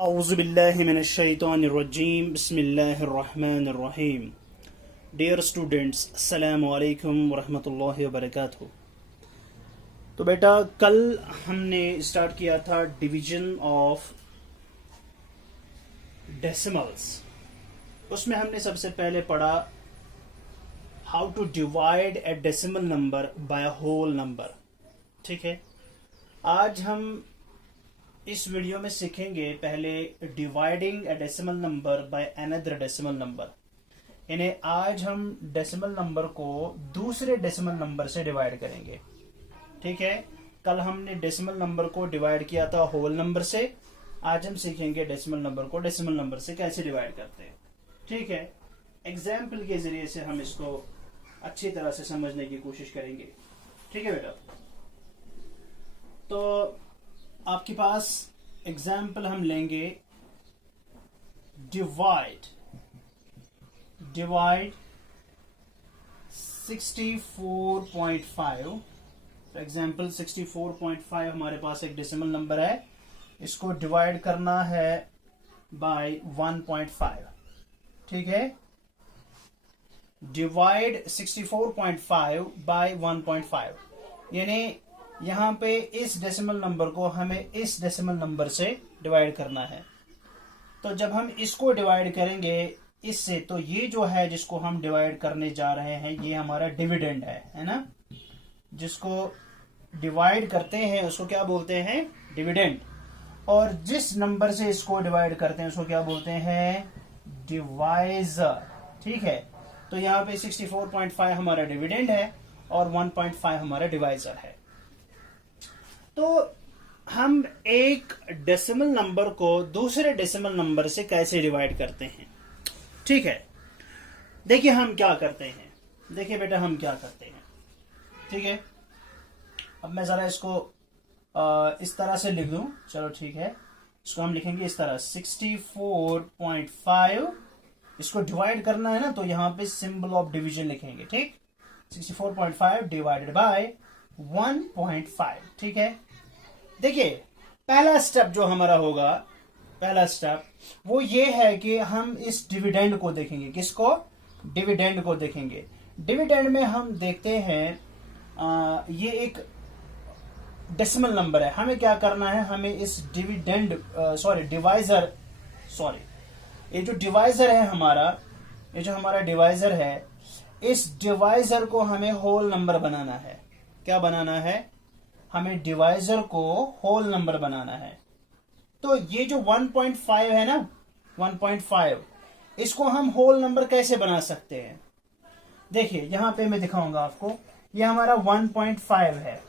औज़ुबिल्लाहिमिनश्शैतानिर्रजीम बिस्मिल्लाहिर्रहमानिर्रहीम। Dear students, अस्सलामु अलैकुम वरहमतुल्लाहि वबरकातुहू। तो बेटा, कल हमने स्टार्ट किया था डिवीजन ऑफ डेसिमल्स। उसमें हमने सबसे पहले पढ़ा how to divide a decimal number by whole number. ठीक है, आज हम इस वीडियो में सीखेंगे पहले dividing a decimal number by another decimal number. यानी आज हम डेसिमल नंबर को दूसरे डेसिमल नंबर से डिवाइड करेंगे। ठीक है, कल हमने डेसिमल नंबर को डिवाइड किया था होल नंबर से। आज हम सीखेंगे डेसिमल नंबर को डेसिमल नंबर से कैसे डिवाइड करते हैं। ठीक है, एग्जाम्पल के जरिए से हम इसको अच्छी तरह से समझने की कोशिश करेंगे। ठीक है बेटा, तो आपके पास एग्जाम्पल हम लेंगे डिवाइड 64.5। एग्जाम्पल 64.5 हमारे पास एक डेसिमल नंबर है, इसको डिवाइड करना है बाय 1.5। ठीक है, डिवाइड 64.5 बाय 1.5, यानी यहां पे इस डेसिमल नंबर को हमें इस डेसिमल नंबर से डिवाइड करना है। तो जब हम इसको डिवाइड करेंगे इससे, तो ये जो है जिसको हम डिवाइड करने जा रहे हैं ये हमारा डिविडेंड है ना। जिसको डिवाइड करते हैं उसको क्या बोलते हैं? डिविडेंड। और जिस नंबर से इसको डिवाइड करते हैं उसको क्या बोलते हैं? डिवाइजर। ठीक है, तो यहाँ पे 64.5 हमारा डिविडेंड है और 1.5 हमारा डिवाइजर है। तो हम एक डेसिमल नंबर को दूसरे डेसिमल नंबर से कैसे डिवाइड करते हैं? ठीक है, देखिए हम क्या करते हैं। देखिए बेटा, हम क्या करते हैं। ठीक है, अब मैं जरा इसको इस तरह से लिख दूं। चलो ठीक है, इसको हम लिखेंगे इस तरह 64.5। इसको डिवाइड करना है ना, तो यहां पे सिंबल ऑफ डिवीजन लिखेंगे। ठीक, 64.5 डिवाइडेड बाय 1.5। ठीक है, देखिए पहला स्टेप जो हमारा होगा, पहला स्टेप वो ये है कि हम इस डिविडेंड को देखेंगे। किसको? डिविडेंड को देखेंगे। डिविडेंड में हम देखते हैं ये एक डेसिमल नंबर है। हमें क्या करना है? हमें इस डिविडेंड डिवाइजर ये जो डिवाइजर है हमारा, ये जो हमारा डिवाइजर है, इस डिवाइजर को हमें होल नंबर बनाना है। क्या बनाना है? हमें डिवाइजर को होल नंबर बनाना है। तो ये जो 1.5 है ना, 1.5, इसको हम होल नंबर कैसे बना सकते हैं? देखिए यहां पे मैं दिखाऊंगा आपको। ये हमारा 1.5 है,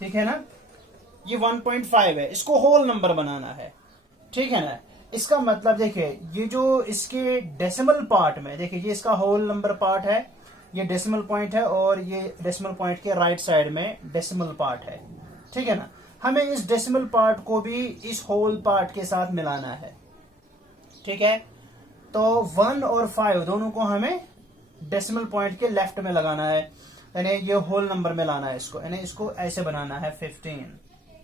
ठीक है ना, ये 1.5 है, इसको होल नंबर बनाना है। ठीक है ना, इसका मतलब देखिए ये जो इसके डेसिमल पार्ट में, देखिए ये इसका होल नंबर पार्ट है, ये डेसिमल पॉइंट है और ये डेसिमल पॉइंट के राइट साइड में डेसिमल पार्ट है। ठीक है ना, हमें इस डेसिमल पार्ट को भी इस होल पार्ट के साथ मिलाना है। ठीक है, तो 1 और 5 दोनों को हमें डेसिमल पॉइंट के लेफ्ट में लगाना है, यानी ये होल नंबर में लाना है इसको, यानी इसको ऐसे बनाना है 15,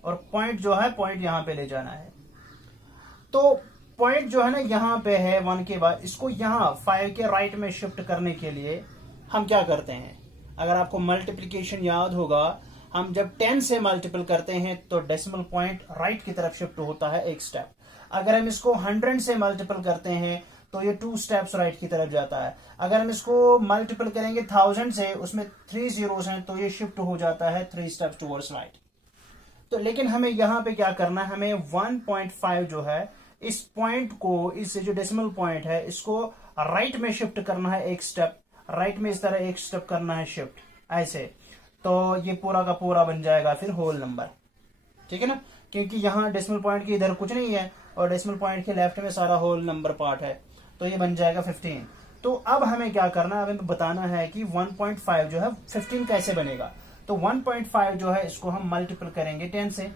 और पॉइंट जो है पॉइंट यहां पे ले जाना है। तो पॉइंट जो है ना यहां पे है 1 के बाद, इसको यहां 5 के राइट में शिफ्ट करने के लिए हम क्या करते हैं? अगर आपको मल्टीप्लिकेशन याद होगा, हम जब 10 से मल्टीपल करते हैं तो डेसिमल पॉइंट राइट की तरफ शिफ्ट होता है एक स्टेप। अगर हम इसको 100 से मल्टीपल करते हैं तो ये 2 स्टेप्स राइट की तरफ जाता है। अगर हम इसको मल्टीपल करेंगे 1000 से, उसमें 3 जीरोस हैं, तो ये शिफ्ट हो जाता है 3 स्टेप्स टुवर्ड्स राइट। तो लेकिन हमें यहां पे क्या करना है? हमें 1.5 जो है इस पॉइंट को, इस जो डेसिमल पॉइंट है, इसको राइट में शिफ्ट करना है एक स्टेप। राइट में इस तरह एक स्टेप करना है शिफ्ट, ऐसे। तो ये पूरा का पूरा बन जाएगा फिर होल नंबर। ठीक है ना, क्योंकि यहाँ डेसिमल पॉइंट के इधर कुछ नहीं है और डेसिमल पॉइंट के लेफ्ट में सारा होल नंबर पार्ट है, तो ये बन जाएगा 15। तो अब हमें क्या करना है? हमें बताना है कि 1.5 जो है 15 कैसे बनेगा। तो 1.5 जो है इसको हम मल्टीपल करेंगे 10 से।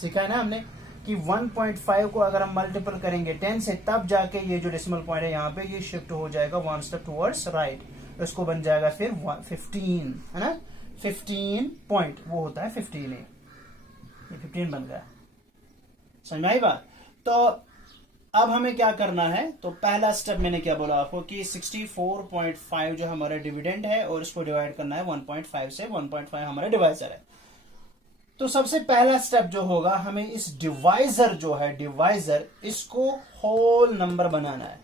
सीखा है ना हमने कि 1.5 को अगर हम मल्टीपल करेंगे 10 से, तब जाके ये जो डेसिमल पॉइंट है यहाँ पे ये शिफ्ट हो जाएगा 1 स्टेप टुवर्ड्स राइट। इसको बन जाएगा फिर 15, है ना। 15 पॉइंट वो होता है 15 ये 15 बन गया। समझ में आई बात? तो अब हमें क्या करना है, तो पहला स्टेप मैंने क्या बोला आपको कि 64.5 जो हमारा डिविडेंड है और इसको डिवाइड करना है 1.5 से। 1.5 हमारा डिवाइजर है। तो सबसे पहला स्टेप जो होगा, हमें इस डिवाइजर जो है, डिवाइजर इसको होल नंबर बनाना है।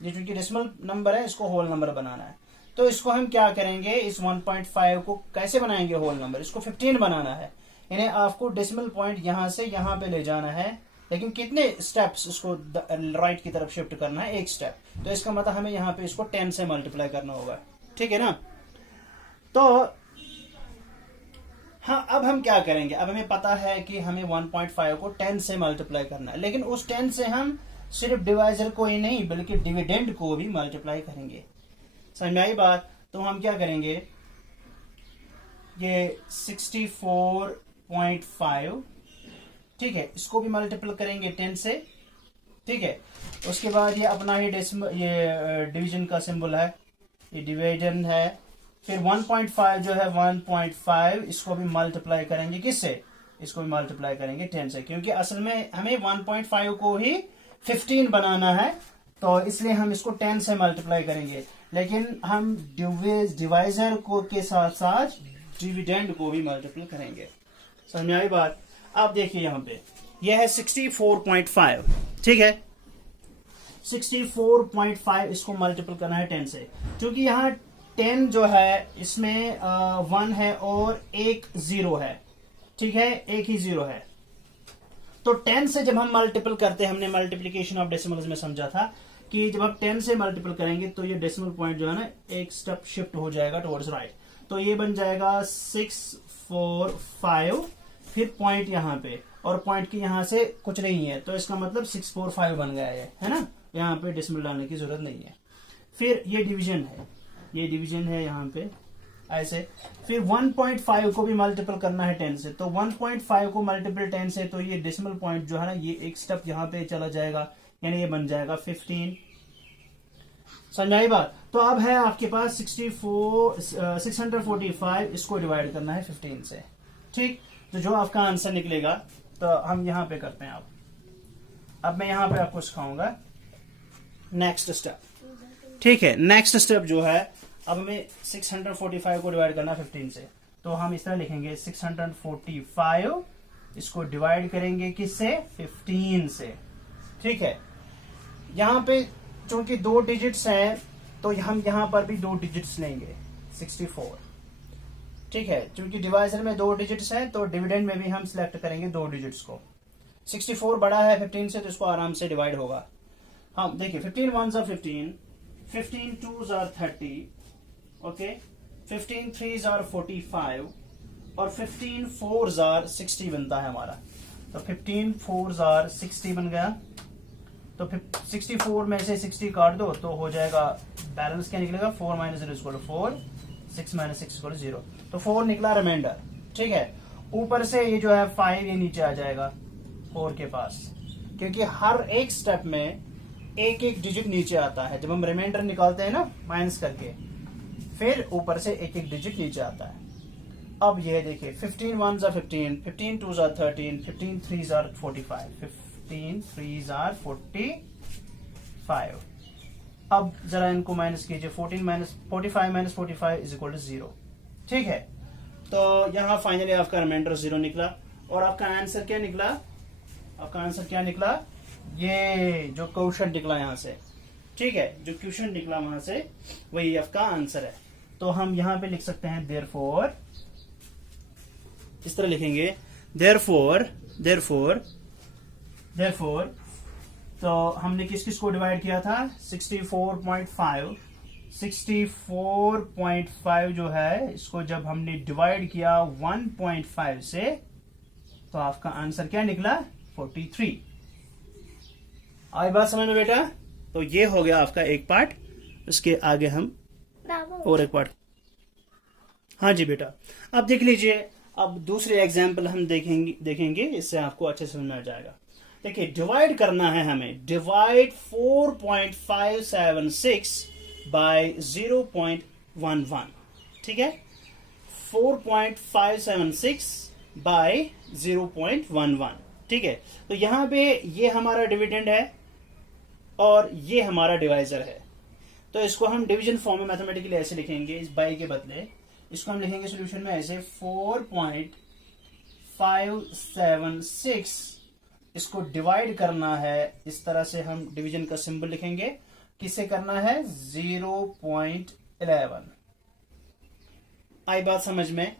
ये चूंकि डेसिमल नंबर है, इसको होल नंबर बनाना है। तो इसको हम क्या करेंगे, इस 1.5 को कैसे बनाएंगे होल नंबर, इसको 15 बनाना है। इन्हें आपको डेसिमल पॉइंट यहां से यहां पे ले जाना है, लेकिन कितने स्टेप्स उसको राइट की तरफ शिफ्ट करना है, एक स्टेप। तो इसका मतलब हमें यहाँ पे इसको 10 से मल्टीप्लाई करना होगा, ठीक है ना। तो हाँ, अब हम क्या करेंगे, अब हमें पता है कि हमें 1.5 को 10 से मल्टीप्लाई करना है, लेकिन उस 10 से हम सिर्फ डिवाइजर को ही नहीं बल्कि डिविडेंड को भी मल्टीप्लाई करेंगे। समझ में आई बात। तो हम क्या करेंगे, ये 64.5, ठीक है, इसको भी मल्टीपल करेंगे 10 से, ठीक है। उसके बाद ये अपना ही ये डिवीजन का सिंबल है, ये डिवीजन है। फिर 1.5 जो है 1.5 इसको भी मल्टीप्लाई करेंगे किससे, इसको भी मल्टीप्लाई करेंगे 10 से, क्योंकि असल में हमें 1.5 को ही 15 बनाना है, तो इसलिए हम इसको 10 से मल्टीप्लाई करेंगे। लेकिन हम डिवाइजर को के साथ साथ डिविडेंड को भी मल्टीप्लाई करेंगे। समझ में आई बात। आप देखिए यहां पे यह है 64.5, ठीक है। 64.5 इसको मल्टीपल करना है 10 से, क्योंकि यहाँ 10 जो है इसमें 1 है और एक 0 है, ठीक है, एक ही 0 है। तो 10 से जब हम मल्टीपल करते हैं, हमने मल्टीप्लीकेशन ऑफ डेसिमल्स में समझा था कि जब हम 10 से मल्टीपल करेंगे तो ये डेसिमल पॉइंट जो है ना एक स्टेप शिफ्ट हो जाएगा टुवर्ड्स राइट। तो ये बन जाएगा 645, फिर पॉइंट यहाँ पे, और पॉइंट की यहाँ से कुछ नहीं है, तो इसका मतलब 645 बन गया है ना। यहाँ पे डेसिमल डालने की जरूरत नहीं है। फिर ये डिवीजन है, ये डिवीजन है यहाँ पे ऐसे। फिर 1.5 को भी मल्टीपल करना है 10 से, तो 1.5 को मल्टीपल 10 से, तो ये डेसिमल पॉइंट जो है ना ये एक स्टेप यहाँ पे चला जाएगा, यानी ये बन जाएगा 15। समझाई बात। तो अब है आपके पास 645, इसको डिवाइड करना है 15 से, ठीक। तो जो आपका आंसर निकलेगा, तो हम यहां पे करते हैं। अब मैं यहां पे आपको सिखाऊंगा नेक्स्ट स्टेप, ठीक है। नेक्स्ट स्टेप जो है, अब हमें 645 को डिवाइड करना 15 से, तो हम इस तरह लिखेंगे 645 इसको डिवाइड करेंगे किससे, 15 से, ठीक है। यहां पे चूंकि 2 डिजिट्स हैं, तो हम यहां पर भी 2 डिजिट्स लेंगे 64, ठीक है। क्योंकि डिवाइजर में 2 डिजिट्स हैं, तो डिविडेंड में भी हम सिलेक्ट करेंगे 2 डिजिट्स को। 64 बड़ा है 15 से, तो इसको आराम से डिवाइड होगा। हम देखिए 15 1s are 15, 15 2s are 30, okay, 15 3s are 45 और 15 4s are 60 बनता है हमारा। तो 15 4s are 60 बन गया। तो 64 में से 60 काट दो तो हो जाएगा, बैलेंस क्या निकलेगा, 4 - 0 = 4, 6 - 6 = 0। तो 4 निकला रिमाइंडर, ठीक है। ऊपर से ये जो है 5 ये नीचे आ जाएगा 4 के पास, क्योंकि हर एक स्टेप में एक एक डिजिट नीचे आता है। जब हम रिमाइंडर निकालते हैं ना माइनस करके, फिर ऊपर से एक एक डिजिट नीचे आता है। अब ये देखिए 15 1s are 15, 15 2s are 13, 15 3s are 45, 15 3s are 45। अब जरा इनको माइनस कीजिए, 45 - 45 = 0, ठीक है। तो यहां फाइनली आपका रिमाइंडर 0 निकला, और आपका आंसर क्या निकला, आपका आंसर क्या निकला, ये जो क्वेश्चन निकला यहां से, ठीक है, जो क्वेश्चन निकला वहां से वही आपका आंसर है। तो हम यहां पे लिख सकते हैं therefore, इस तरह लिखेंगे therefore, तो हमने किस किस को डिवाइड किया था, 64.5, 64.5 जो है इसको जब हमने डिवाइड किया 1.5 से, तो आपका आंसर क्या निकला, 43। आई बात समझ में बेटा। तो ये हो गया आपका एक पार्ट, इसके आगे हम और एक पार्ट। हाँ जी बेटा, अब देख लीजिए, अब दूसरे एग्जाम्पल हम देखेंगे, इससे आपको अच्छे समझ में आ जाएगा। देखिए डिवाइड करना है हमें, डिवाइड 4.576 बाय 0.11, ठीक है, 4.576 बाय 0.11। ठीक है। तो यहाँ पे ये हमारा डिविडेंड है और ये हमारा डिवाइजर है। तो इसको हम डिवीजन फॉर्म में मैथमेटिकली ऐसे लिखेंगे, इस बाई के बदले इसको हम लिखेंगे सोल्यूशन में ऐसे 4.576। इसको डिवाइड करना है, इस तरह से हम डिवीजन का सिंबल लिखेंगे। किससे करना है? 0.11। आई बात समझ में?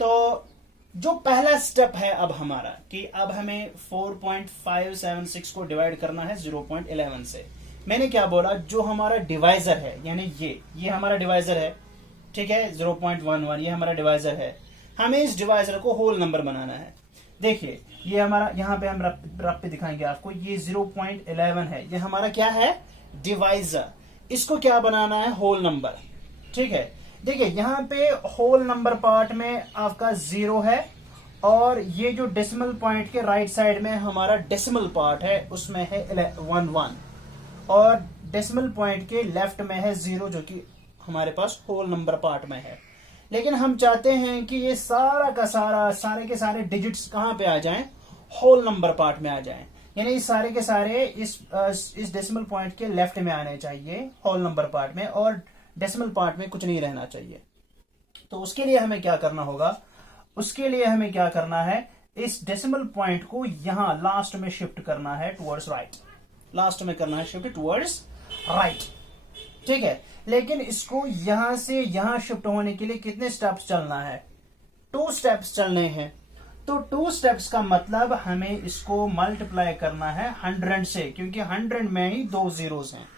तो जो पहला स्टेप है अब हमारा कि अब हमें 4.576 को डिवाइड करना है 0.11 से। मैंने क्या बोला, जो हमारा डिवाइजर है यानी ये हमारा डिवाइजर है, ठीक है, 0.11 ये हमारा डिवाइजर है। हमें इस डिवाइजर को होल नंबर बनाना है। देखिए ये हमारा, यहां पे हम रफ पे दिखाएंगे आपको, ये 0.11 है, ये हमारा क्या है? डिवाइजर। इसको क्या बनाना है? Whole number. ठीक है, देखिए यहां पे होल नंबर पार्ट में आपका 0 है और ये जो डेसिमल पॉइंट के राइट साइड में हमारा डेसिमल पार्ट है उसमें है 1 और डेसिमल पॉइंट के लेफ्ट में है 0 जो कि हमारे पास होल नंबर पार्ट में है। लेकिन हम चाहते हैं कि ये सारा का सारा, सारे के सारे डिजिट्स कहां पे आ जाएं? होल नंबर पार्ट में आ जाएं। यानी सारे के सारे इस डेसिमल पॉइंट के लेफ्ट में आने चाहिए होल नंबर पार्ट में, और डेसिमल पार्ट में कुछ नहीं रहना चाहिए। तो उसके लिए हमें क्या करना होगा? उसके लिए हमें क्या करना है? इस डेसिमल पॉइंट को यहां लास्ट में शिफ्ट करना है टुवर्ड्स राइट। लास्ट में करना है शिफ्ट टुवर्ड्स राइट, ठीक है। लेकिन इसको यहां से यहां शिफ्ट होने के लिए कितने स्टेप्स चलना है? 2 स्टेप्स चलने हैं। तो 2 स्टेप्स का मतलब हमें इसको मल्टीप्लाई करना है 100 से, क्योंकि 100 में ही 2 जीरोस हैं।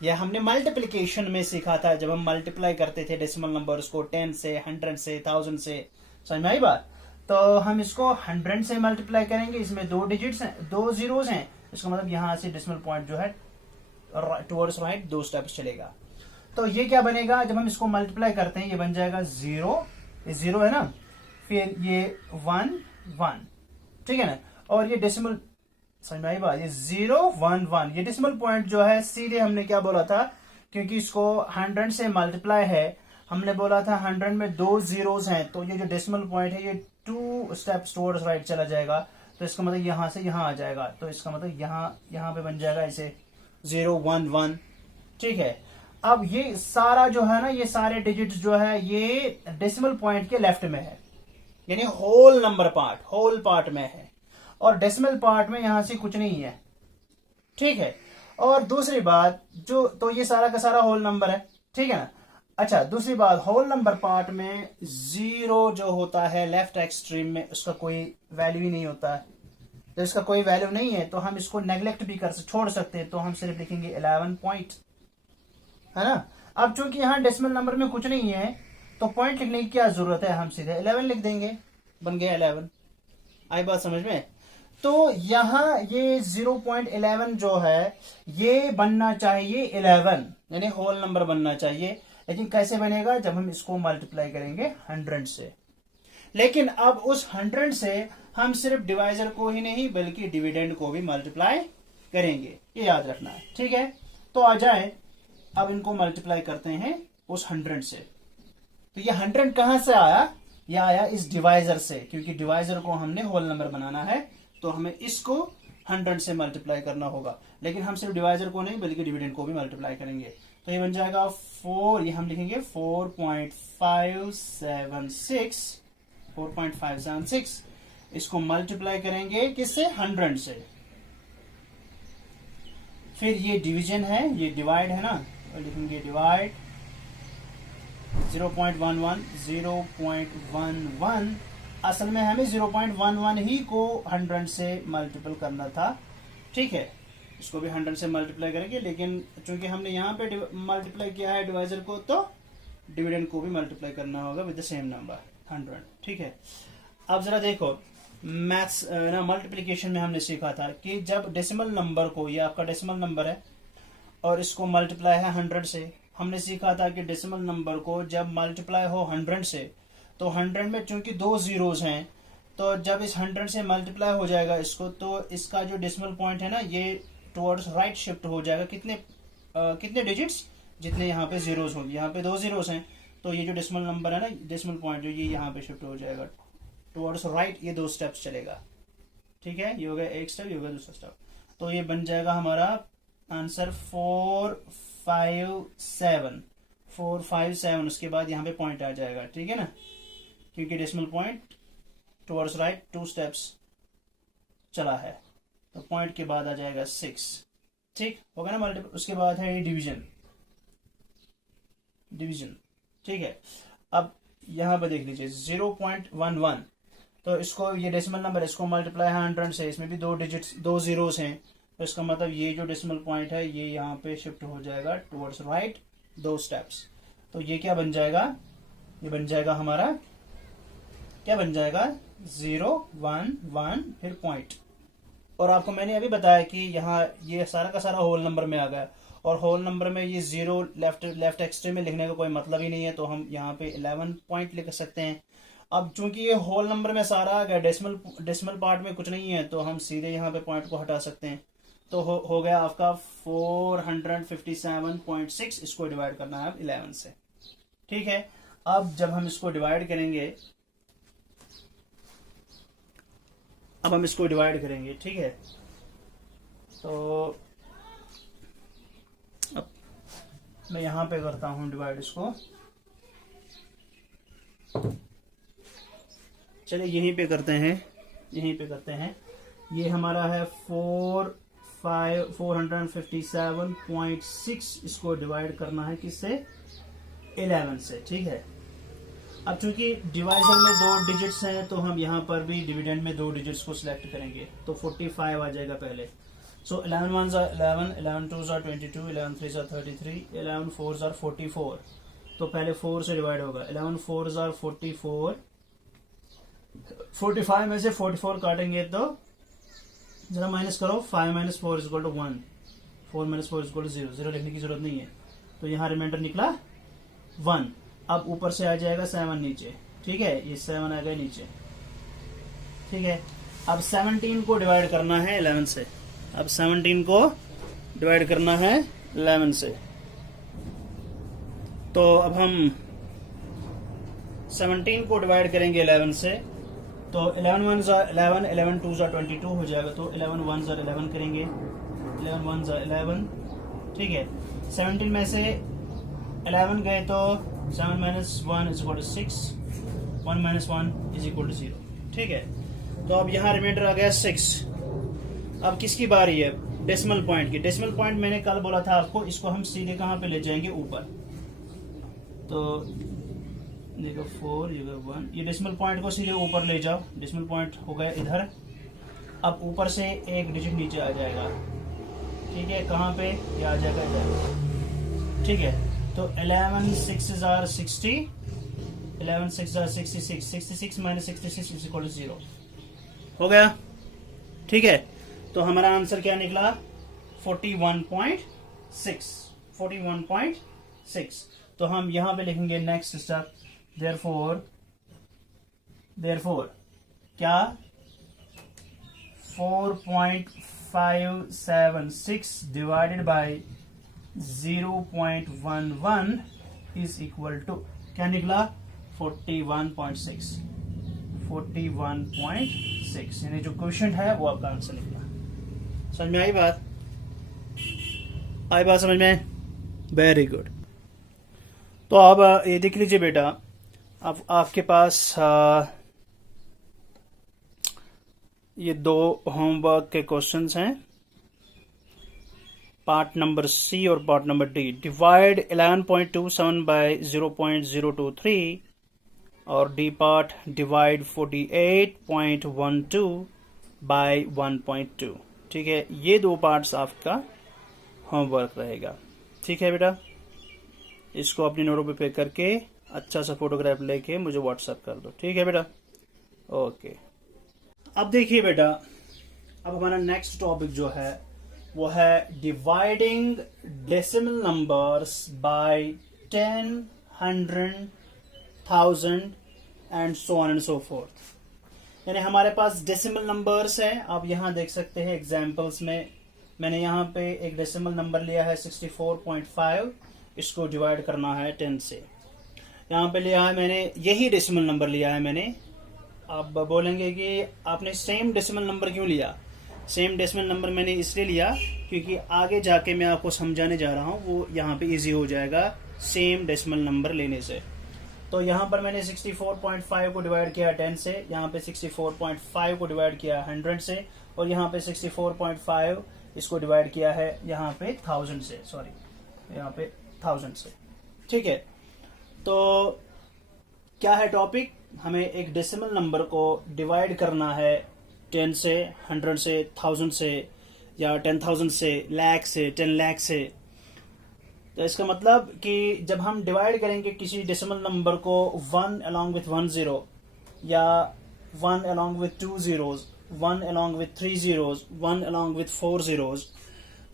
यह हमने मल्टीप्लिकेशन में सीखा था, जब हम मल्टीप्लाई करते थे डेसिमल नंबर्स को 10 से, 100 से, 1000 से। समझ में आई बात? तो हम इसको 100 से मल्टीप्लाई करेंगे, इसमें 2 डिजिट्स हैं, 2 जीरोस हैं। इसका मतलब यहां से डेसिमल पॉइंट जो है टुवर्ड्स राइट 2 स्टेप्स चलेगा। तो ये क्या बनेगा? जब हम इसको मल्टीप्लाई करते हैं ये बन जाएगा 0, ये 0 है ना, फिर ये 1 1, ठीक है ना, और ये डेसिमल, समझ में आई बात? ये 0 1 1, ये डेसिमल पॉइंट जो है सीधे हमने क्या बोला था, क्योंकि इसको 100 से मल्टीप्लाई है, हमने बोला था 100 में 2 जीरोस हैं, तो ये जो डेसिमल पॉइंट है ये 2 स्टेप्स टुवर्ड्स राइट चला जाएगा। तो इसका मतलब यहां से यहां आ जाएगा, तो इसका मतलब यहां पे बन जाएगा ऐसे 0 1 1, ठीक है। अब ये सारा जो है ना, ये सारे डिजिट्स जो है ये डेसिमल पॉइंट के लेफ्ट में है, यानी whole number part, whole part में है, और डेसिमल पार्ट में यहां से कुछ नहीं है, ठीक है। और दूसरी बात, जो तो ये सारा का सारा होल नंबर है, ठीक है ना। अच्छा, दूसरी बात, होल नंबर पार्ट में 0 जो होता है लेफ्ट एक्सट्रीम में, उसका कोई वैल्यू ही नहीं होता है। तो इसका कोई वैल्यू नहीं है तो हम इसको नेग्लेक्ट भी छोड़ सकते हैं, तो हम सिर्फ लिखेंगे 11 पॉइंट, है ना। अब चूंकि यहाँ डेसिमल नंबर में कुछ नहीं है तो पॉइंट लिखने की क्या जरूरत है, हम सीधे 11 लिख देंगे, बन गया 11। आई बात समझ में? तो यहाँ ये 0.11 जो है ये बनना चाहिए 11, यानी होल नंबर बनना चाहिए। लेकिन कैसे बनेगा? जब हम इसको मल्टीप्लाई करेंगे 100 से। लेकिन अब उस 100 से हम सिर्फ डिवाइजर को ही नहीं बल्कि डिविडेंड को भी मल्टीप्लाई करेंगे, ये याद रखना है, ठीक है। तो आ जाए, अब इनको मल्टीप्लाई करते हैं उस 100 से। तो ये 100 कहां से आया? ये आया इस डिवाइजर से, क्योंकि डिवाइजर को हमने होल नंबर बनाना है तो हमें इसको 100 से मल्टीप्लाई करना होगा। लेकिन हम सिर्फ डिवाइजर को नहीं बल्कि डिविडेंड को भी मल्टीप्लाई करेंगे। तो ये बन जाएगा 4, ये हम लिखेंगे 4.576। इसको मल्टीप्लाई करेंगे किससे? 100 से। फिर ये डिवीजन है, ये डिवाइड है ना, तो लिखेंगे डिवाइड 0.11 0.11। असल में हमें 0.11 ही को 100 से मल्टीपल करना था, ठीक है। इसको भी 100 से मल्टीप्लाई करेंगे, लेकिन चूंकि हमने यहाँ पे मल्टीप्लाई किया है डिवाइजर को, तो डिविडेंड को भी मल्टीप्लाई करना होगा विद द सेम नंबर 100, ठीक है। अब जरा देखो, मैथ्स ना मल्टीप्लिकेशन में हमने सीखा था कि जब डेसिमल नंबर को, ये आपका डेसिमल नंबर है और इसको मल्टीप्लाई है 100 से, हमने सीखा था कि डेसिमल नंबर को जब मल्टीप्लाई हो 100 से, तो 100 में चूंकि 2 जीरोस हैं, तो जब इस 100 से मल्टीप्लाई हो जाएगा इसको, तो इसका जो डेसिमल पॉइंट है ना ये टुवर्ड्स राइट शिफ्ट हो जाएगा। कितने डिजिट्स? जितने यहाँ पे जीरोस होंगे। यहाँ पे 2 जीरोस हैं, तो ये जो डेसिमल नंबर है ना, डेसिमल पॉइंट जो ये यहाँ पे शिफ्ट हो जाएगा टुवर्ड्स राइट, ये 2 स्टेप्स चलेगा, ठीक है, ये हो गया एक स्टेप, ये हो गया दूसरा स्टेप। तो ये बन जाएगा हमारा आंसर 457। उसके बाद यहाँ पे पॉइंट आ जाएगा, ठीक है ना, क्योंकि decimal point towards right 2 steps चला है, तो पॉइंट के बाद आ जाएगा 6। ठीक होगा ना मल्टीपल। उसके बाद है डिवीजन, ठीक है। अब यहाँ पे देख लीजिए 0.11, तो इसको ये डेसिमल नंबर, इसको मल्टीप्लाई 100 से, इसमें भी 2 डिजिट्स 2 जीरोस हैं, तो इसका मतलब ये जो डेसिमल पॉइंट है ये यहाँ पे शिफ्ट हो जाएगा टुवर्ड्स राइट 2 स्टेप्स। तो ये क्या बन जाएगा, ये बन जाएगा हमारा, क्या बन जाएगा 0 1 1 फिर पॉइंट। और आपको मैंने अभी बताया कि यहाँ ये सारा का सारा होल नंबर में आ गया, और होल नंबर में ये 0 लेफ्ट एक्सट्रीम में लिखने का कोई मतलब ही नहीं है, तो हम यहाँ पे 11 पॉइंट लिख सकते हैं। अब चूंकि ये होल नंबर में सारा आ गया, डेसिमल पार्ट में कुछ नहीं है, तो हम सीधे यहाँ पे पॉइंट को हटा सकते हैं। तो हो गया आपका 457.6। इसको डिवाइड करना है अब 11 से, ठीक है। अब जब हम इसको डिवाइड करेंगे, ठीक है, तो अब मैं यहां पे करता हूं डिवाइड इसको, चलिए यहीं पे करते हैं। ये हमारा है 457.6, इसको डिवाइड करना है किससे, 11 से, ठीक है। अब चूंकि डिवाइजर में 2 डिजिट्स हैं, तो हम यहाँ पर भी डिविडेंड में 2 डिजिट्स को सिलेक्ट करेंगे, तो 45 आ जाएगा पहले। सो 11 1s are 11, 11 2s are 22, 11 3s are 33, 11 4s are 44। तो पहले 4 से डिवाइड होगा, 11 4s are 44। 45 में से 44 काटेंगे तो जरा माइनस करो, 5 - 4 = 1, 4 - 4 = 0। 0 लिखने की जरूरत नहीं है, तो यहाँ रिमाइंडर निकला 1। अब ऊपर से आ जाएगा 7 नीचे, ठीक है, ये 7 आ गया नीचे, ठीक है। अब 17 को डिवाइड करना है 11 से, तो अब हम 17 को डिवाइड करेंगे 11 से, तो 11 1s are 11, 11 2s are 22 हो जाएगा, तो 11 1s are 11 करेंगे, 11 1s are 11, ठीक है। 17 में से 11 गए तो 7 - 1 = 6, 1 - 1 = 0, ठीक है। तो अब यहाँ रिमाइंडर आ गया 6। अब किसकी बारी है, डेसिमल पॉइंट की। डेसिमल पॉइंट मैंने कल बोला था आपको, इसको हम सीधे कहाँ पे ले जाएंगे, ऊपर। तो देखो 4, ये 1, ये डेसिमल पॉइंट को सीधे ऊपर ले जाओ, डेसिमल पॉइंट हो गया इधर। अब ऊपर से एक डिजिट नीचे आ जाएगा, ठीक है, कहाँ पे, ये आ जाएगा इधर, ठीक है। तो 11 6s are 60, 11 6s are 66, 66 - 66 = 0 हो गया, ठीक है। तो हमारा आंसर क्या निकला, 41.6। तो हम यहां पे लिखेंगे नेक्स्ट स्टेप, देयरफॉर क्या 4.576 divided by 0.11 is equal to क्या निकला, 41.6। 41.6 यानी जो क्वेश्चन है वो आपका आंसर निकला। समझ में आई बात, समझ में, वेरी गुड। तो अब ये देख लीजिए बेटा, अब आपके पास ये 2 होमवर्क के क्वेश्चंस हैं, पार्ट नंबर सी और part number D. Divide 11.27 by 0.023, और डी पार्ट डिवाइड 48.12 बाय 1.2, ठीक है। ये 2 पार्ट्स आपका होमवर्क रहेगा, ठीक है बेटा। इसको अपनी नोटबुक पे करके अच्छा सा फोटोग्राफ लेके मुझे व्हाट्सएप कर दो, ठीक है बेटा, ओके। अब देखिए बेटा, अब हमारा नेक्स्ट टॉपिक जो है वो है dividing decimal numbers by 10, 100, 1000 and so on and so fourth. यानी हमारे पास डेसिमल नंबर्स हैं, आप यहां देख सकते हैं एग्जांपल्स में। मैंने यहाँ पे एक डेसिमल नंबर लिया है 64.5, इसको डिवाइड करना है 10 से। यहाँ पे लिया है मैंने, यही डेसिमल नंबर लिया है मैंने, आप बोलेंगे कि आपने सेम डेसिमल नंबर क्यों लिया। सेम डेसिमल नंबर मैंने इसलिए लिया क्योंकि आगे जाके मैं आपको समझाने जा रहा हूँ, वो यहाँ पे इजी हो जाएगा सेम डेसिमल नंबर लेने से। तो यहाँ पर मैंने 64.5 को डिवाइड किया 10 से, यहाँ पे 64.5 को डिवाइड किया 100 से, और यहाँ पे 64.5 इसको डिवाइड किया है यहाँ पे 1000 से, सॉरी यहाँ पे 1000 से। ठीक है, तो क्या है टॉपिक, हमें एक डेसिमल नंबर को डिवाइड करना है 10 से, 100 से, 1000 से, या 10,000 से, लाख से, 10 लाख से। तो इसका मतलब कि जब हम डिवाइड करेंगे किसी डेसिमल नंबर को 1 along with 1 0, या 1 along with 2 zeros, 1 along with 3 zeros, 1 along with 4 zeros,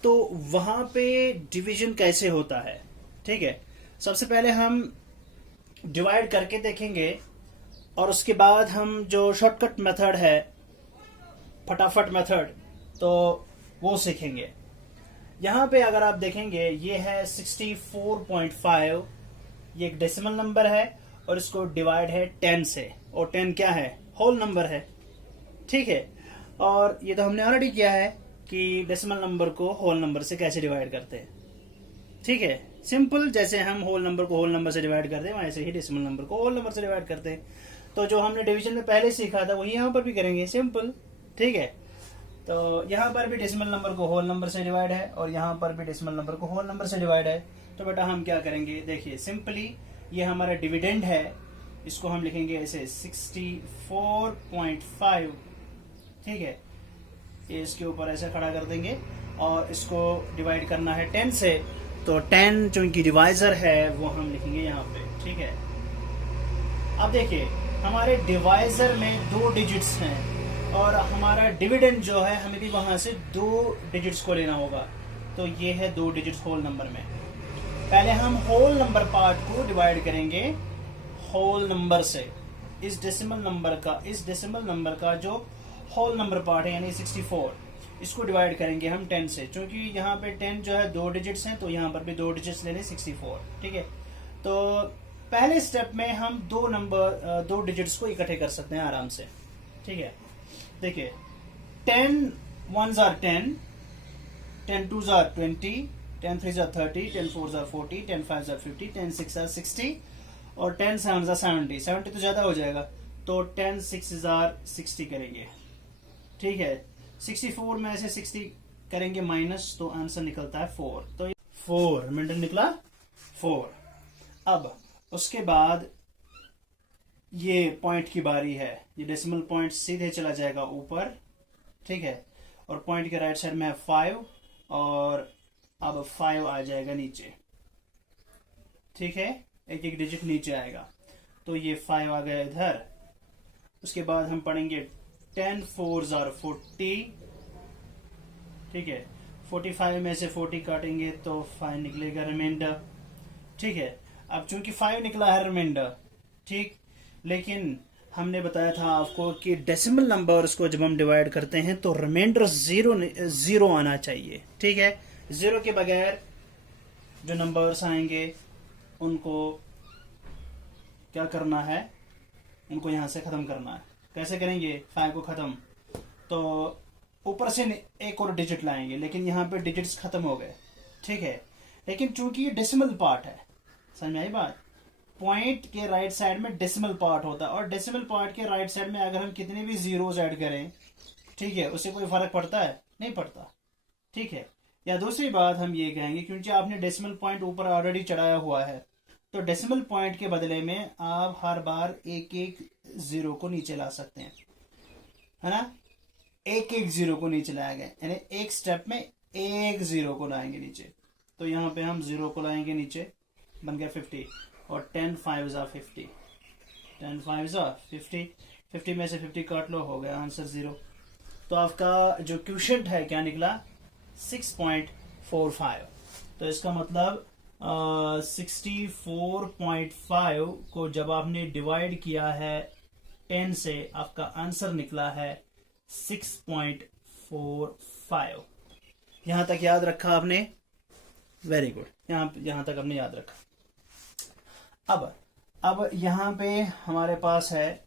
तो वहां पे डिवीजन कैसे होता है। ठीक है, सबसे पहले हम डिवाइड करके देखेंगे, और उसके बाद हम जो शॉर्टकट मेथड है, फटाफट मेथड, तो वो सीखेंगे। यहां पे अगर आप देखेंगे ये है 64.5, ये एक डेसिमल नंबर है और इसको डिवाइड है 10 से, और 10 क्या है, होल नंबर है। ठीक है, और ये तो हमने ऑलरेडी किया है कि डेसिमल नंबर को होल नंबर से कैसे डिवाइड करते हैं। ठीक है, सिंपल, जैसे हम होल नंबर को होल नंबर से डिवाइड करते हैं वैसे ही डेसिमल नंबर को होल नंबर से डिवाइड करते हैं। तो जो हमने डिवीजन में पहले सीखा था वही यहाँ पर भी करेंगे, सिंपल। ठीक है, तो यहाँ पर भी डेसिमल नंबर को होल नंबर से डिवाइड है और यहाँ पर भी डेसिमल नंबर को होल नंबर से डिवाइड है। तो बेटा हम क्या करेंगे, देखिए सिंपली ये हमारा डिविडेंड है, इसको हम लिखेंगे ऐसे 64.5। ठीक है, ये इसके ऊपर ऐसे खड़ा कर देंगे और इसको डिवाइड करना है 10 से, तो 10 जो इनकी डिवाइजर है वो हम लिखेंगे यहाँ पे। ठीक है, अब देखिए हमारे डिवाइजर में 2 डिजिट्स हैं और हमारा डिविडेंड जो है हमें भी वहां से 2 डिजिट्स को लेना होगा, तो ये है 2 डिजिट्स होल नंबर में। पहले हम होल नंबर पार्ट को डिवाइड करेंगे होल नंबर से, इस डेसिमल नंबर का जो होल नंबर पार्ट है यानी 64, इसको डिवाइड करेंगे हम 10 से, क्योंकि यहाँ पे 10 जो है 2 डिजिट्स हैं, तो यहाँ पर भी 2 डिजिट्स लेने 64। ठीक है, तो पहले स्टेप में हम 2 डिजिट्स को इकट्ठे कर सकते हैं आराम से। ठीक है, देखिए 10 1s are 10, 10 2s are 20, 10 3s are 30, 10 4s are 40, 10 5s are 50, 10 6s are 60, और 10 7s are 70। 70 तो ज्यादा हो जाएगा, तो 10 6s are 60 करेंगे। ठीक है, 64 में से 60 करेंगे माइनस, तो आंसर निकलता है 4, तो 4 रिमाइंडर निकला 4। अब उसके बाद ये पॉइंट की बारी है, ये डेसिमल पॉइंट सीधे चला जाएगा ऊपर। ठीक है, और पॉइंट के राइट साइड में है 5, और अब 5 आ जाएगा नीचे। ठीक है, एक एक डिजिट नीचे आएगा, तो ये 5 आ गया इधर। उसके बाद हम पढ़ेंगे 10 4s are 40। ठीक है, 45 में से 40 काटेंगे तो 5 निकलेगा रिमाइंडर। ठीक है, अब चूंकि 5 निकला है रिमाइंडर, ठीक, लेकिन हमने बताया था आपको कि डेसिमल नंबर्स को जब हम डिवाइड करते हैं तो रिमाइंडर जीरो आना चाहिए। ठीक है, जीरो के बगैर जो नंबर्स आएंगे उनको क्या करना है, उनको यहां से खत्म करना है। कैसे करेंगे 5 को खत्म, तो ऊपर से एक और डिजिट लाएंगे, लेकिन यहाँ पे डिजिट्स खत्म हो गए। ठीक है, लेकिन चूंकि ये डेसिमल पार्ट है, समझ में आई बात, पॉइंट के राइट साइड में डेसिमल पार्ट होता है, और डेसिमल पार्ट के राइट साइड में अगर हम कितने भी जीरोस ऐड करें, ठीक है, उससे कोई फर्क पड़ता है, नहीं पड़ता। ठीक है, या दूसरी बात हम ये कहेंगे, क्योंकि आपने डेसिमल पॉइंट ऊपर ऑलरेडी चढ़ाया हुआ है, तो डेसिमल पॉइंट के बदले में आप हर बार एक एक जीरो को नीचे ला सकते हैं, है ना, एक एक जीरो को नीचे लाया गया, यानी एक स्टेप में एक जीरो को लाएंगे नीचे। तो यहाँ पे हम जीरो को लाएंगे नीचे, बन गया 50, और 10 5s are 50, 10 5s are 50, 50 में से 50 काट लो, हो गया आंसर 0। तो आपका जो क्वोशिएंट है क्या निकला 6.45। तो इसका मतलब 64.5 को जब आपने डिवाइड किया है 10 से, आपका आंसर निकला है 6.45। यहां तक याद रखा आपने, वेरी गुड, यहां तक आपने याद रखा। अब यहां पे हमारे पास है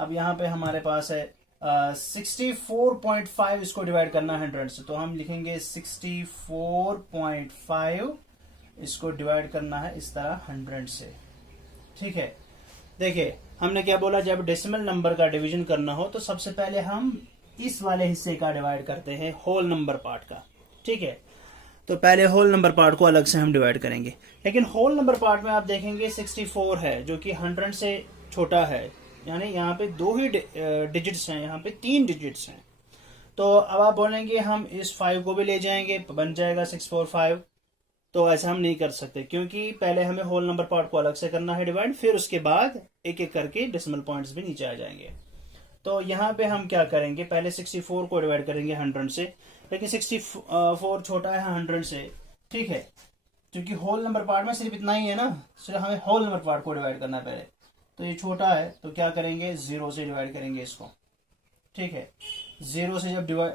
अब यहाँ पे हमारे पास है 64.5, इसको डिवाइड करना है 100 से, तो हम लिखेंगे 64.5, इसको डिवाइड करना है इस तरह 100 से। ठीक है, देखिए हमने क्या बोला, जब डेसिमल नंबर का डिवीजन करना हो तो सबसे पहले हम इस वाले हिस्से का डिवाइड करते हैं, होल नंबर पार्ट का। ठीक है, तो पहले होल नंबर पार्ट को अलग से हम डिवाइड करेंगे, लेकिन होल नंबर पार्ट में आप देखेंगे 64 है जो कि 100 से छोटा है, यानी यहाँ पे 2 ही डिजिट्स हैं, यहाँ पे 3 डिजिट्स हैं। तो अब आप बोलेंगे हम इस 5 को भी ले जाएंगे, बन जाएगा 645। तो ऐसा हम नहीं कर सकते, क्योंकि पहले हमें होल नंबर पार्ट को अलग से करना है डिवाइड, फिर उसके बाद एक एक करके डेसिमल पॉइंट्स भी नीचे आ जाएंगे। तो यहाँ पे हम क्या करेंगे, पहले 64 को डिवाइड करेंगे 100 से, लेकिन 64 छोटा है 100 से। ठीक है, क्योंकि होल नंबर पार्ट में सिर्फ इतना ही है ना, सिर्फ हमें होल नंबर पार्ट को डिवाइड करना है पहले, तो ये छोटा है तो क्या करेंगे, 0 से डिवाइड करेंगे इसको। ठीक है, 0 से जब divide,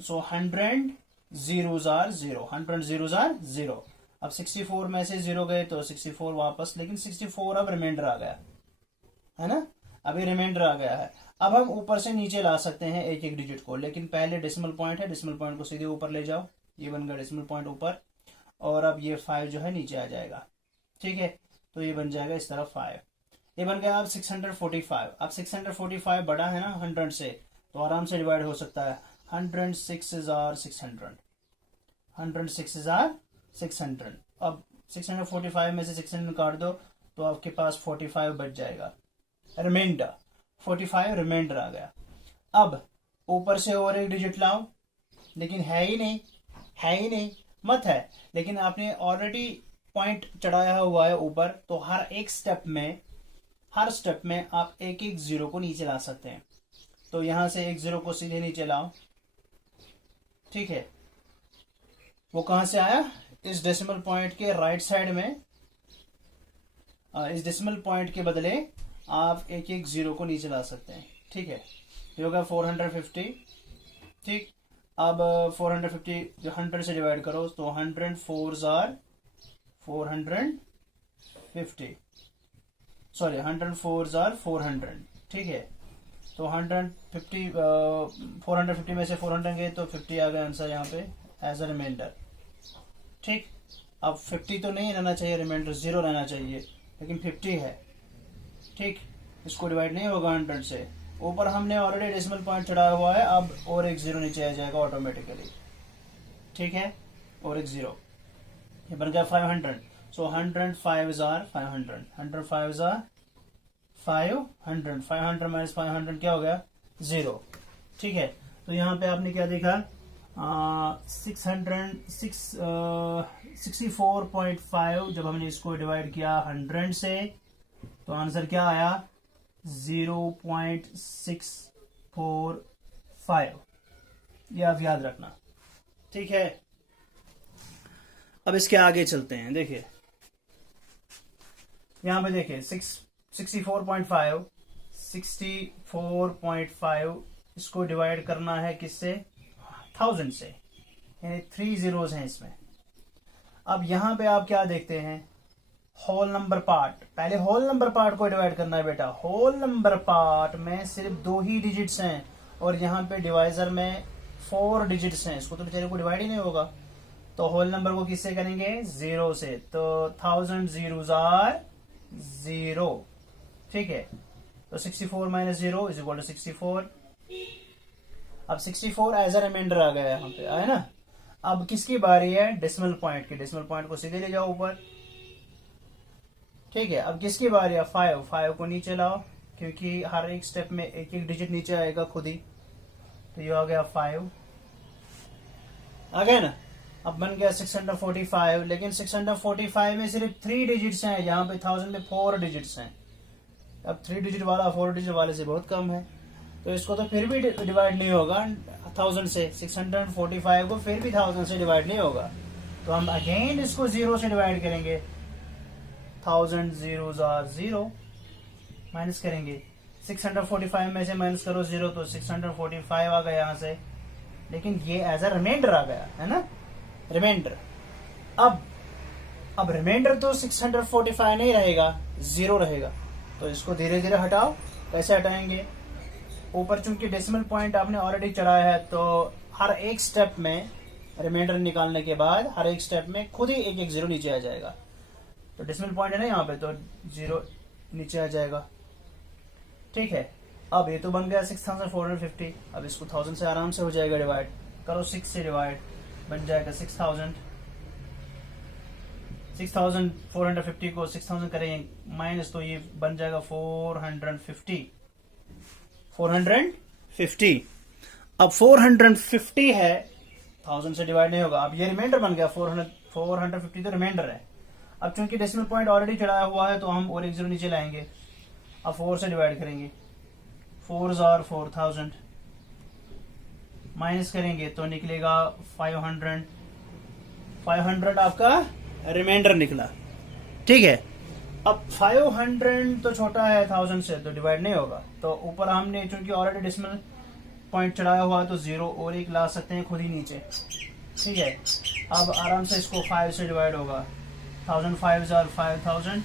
so 100 zeros are 0, 100 zeros are 0। अब 64 में से 0 गए तो 64 वापस, लेकिन 64 अब रिमाइंडर आ गया है ना, अभी रिमाइंडर आ गया है। अब हम ऊपर से नीचे ला सकते हैं एक एक डिजिट को, लेकिन पहले डेसिमल पॉइंट है, डेसिमल पॉइंट को सीधे ऊपर ले जाओ, ये बन गया डेसिमल पॉइंट ऊपर, और अब ये 5 जो है नीचे आ जाएगा। ठीक है, तो ये बन जाएगा इस तरह 5, ये बन गया अब 645। अब 645 बड़ा है ना 100 से, तो आराम से डिवाइड हो सकता है। 106 are 600, 106 are 600। अब 645 में से 600 काट दो तो आपके पास 45 बच जाएगा, रिमाइंडर 45 रिमाइंडर आ गया। अब ऊपर से और एक डिजिट लाओ, लेकिन है ही नहीं, है ही नहीं, मत है, लेकिन आपने ऑलरेडी पॉइंट चढ़ाया हुआ है ऊपर, तो हर एक स्टेप में, हर स्टेप में आप एक एक 0 को नीचे ला सकते हैं। तो यहां से एक 0 को सीधे नीचे लाओ। ठीक है, वो कहां से आया, इस डेसिमल पॉइंट के राइट साइड में, इस डेसिमल पॉइंट के बदले आप एक एक 0 को नीचे ला सकते हैं। ठीक है, ये होगा 450। ठीक, अब 450 जो 100 से डिवाइड करो तो 100 4s are 450, sorry 100 4s are 400। ठीक है, तो 150 450 में से 400 गए तो 50 आ गया आंसर यहाँ पे एज अ रिमाइंडर। ठीक, अब 50 तो नहीं रहना चाहिए, रिमाइंडर 0 रहना चाहिए, लेकिन 50 है। ठीक, इसको डिवाइड नहीं होगा 100 से, ऊपर हमने ऑलरेडी डेसिमल पॉइंट चढ़ाया हुआ है, अब और एक 0 नीचे आ जाएगा ऑटोमेटिकली। ठीक है, और एक 0, ये बन गया 500। सो 105 are 500, 105 are 500, 500 माइनस 500 क्या हो गया, 0। ठीक है, तो यहाँ पे आपने क्या देखा, 64.5 जब हमने इसको डिवाइड किया 100 से, तो आंसर क्या आया, 0.645। ये आप याद रखना। ठीक है, अब इसके आगे चलते हैं। देखिए यहां पे देखिए 64.5, 64.5 इसको डिवाइड करना है किससे, 1000 से, यानी 3 zeros हैं इसमें। अब यहां पे आप क्या देखते हैं, होल नंबर पार्ट, पहले होल नंबर पार्ट को डिवाइड करना है बेटा। होल नंबर पार्ट में सिर्फ 2 ही डिजिट्स हैं, और यहाँ पे डिवाइजर में 4 डिजिट्स हैं, इसको तो बेचारे को डिवाइड ही नहीं होगा। तो होल नंबर को किससे करेंगे, 0 से, तो 1000 zeros are 0। ठीक है, तो 64 माइनस 0 इज इक्वल टू 64। अब 64 एज अ रिमाइंडर आ गया यहाँ पे, आया ना। अब किसकी बारी है, डेसिमल पॉइंट की, डेसिमल पॉइंट को सीधे ले जाओ ऊपर। ठीक है, अब किसकी बारी है, 5 को नीचे लाओ, क्योंकि हर एक स्टेप में एक एक डिजिट नीचे आएगा खुद ही, तो ये आ गया 5 आ गया ना। अब बन गया 645, लेकिन 645 में सिर्फ 3 डिजिट्स हैं, यहाँ पे 1000 में 4 डिजिट्स हैं। अब 3 डिजिट वाला 4 डिजिट वाले से बहुत कम है, तो इसको तो फिर भी डिवाइड नहीं होगा 1000 से, 645 को फिर भी 1000 से डिवाइड नहीं होगा, तो हम अगेन इसको 0 से डिवाइड करेंगे। 1000 zeros are 0, माइनस करेंगे, 645 में से माइनस करो 0 तो 645 आ गया यहाँ से, लेकिन ये एज अ रिमाइंडर आ गया है ना, रिमाइंडर। अब रिमाइंडर तो 645 नहीं रहेगा, 0 रहेगा, तो इसको धीरे धीरे हटाओ, कैसे हटाएंगे? ऊपर चूंकि डेसिमल पॉइंट आपने ऑलरेडी चढ़ाया है तो हर एक स्टेप में रिमाइंडर निकालने के बाद हर एक स्टेप में खुद ही एक एक जीरो नीचे आ जाएगा। तो डेसिमल पॉइंट है ना यहाँ पे, तो जीरो नीचे आ जाएगा। ठीक है, अब ये तो बन गया 6450। अब इसको 1000 से आराम से हो जाएगा डिवाइड, करो 6 से डिवाइड, बन जाएगा 6000। 6450 को 6000 करेंगे माइनस, तो ये बन जाएगा 450। अब 450 है, 1000 से डिवाइड नहीं होगा। अब ये रिमाइंडर बन गया 450 तो रिमाइंडर है। अब चूंकि डेसिमल पॉइंट ऑलरेडी चढ़ाया हुआ है तो हम और एक जीरो नीचे लाएंगे। अब 4 से डिवाइड करेंगे, 4 जार 4000, माइनस करेंगे तो निकलेगा 500। 500 आपका रिमाइंडर निकला। ठीक है, अब 500 तो छोटा है 1000 से, तो डिवाइड नहीं होगा। तो ऊपर हमने चूंकि ऑलरेडी डेसिमल पॉइंट चढ़ाया हुआ है तो जीरो और एक ला सकते हैं खुद ही नीचे। ठीक है, अब आराम से इसको 5 से डिवाइड होगा, 1000 5 जार 5000,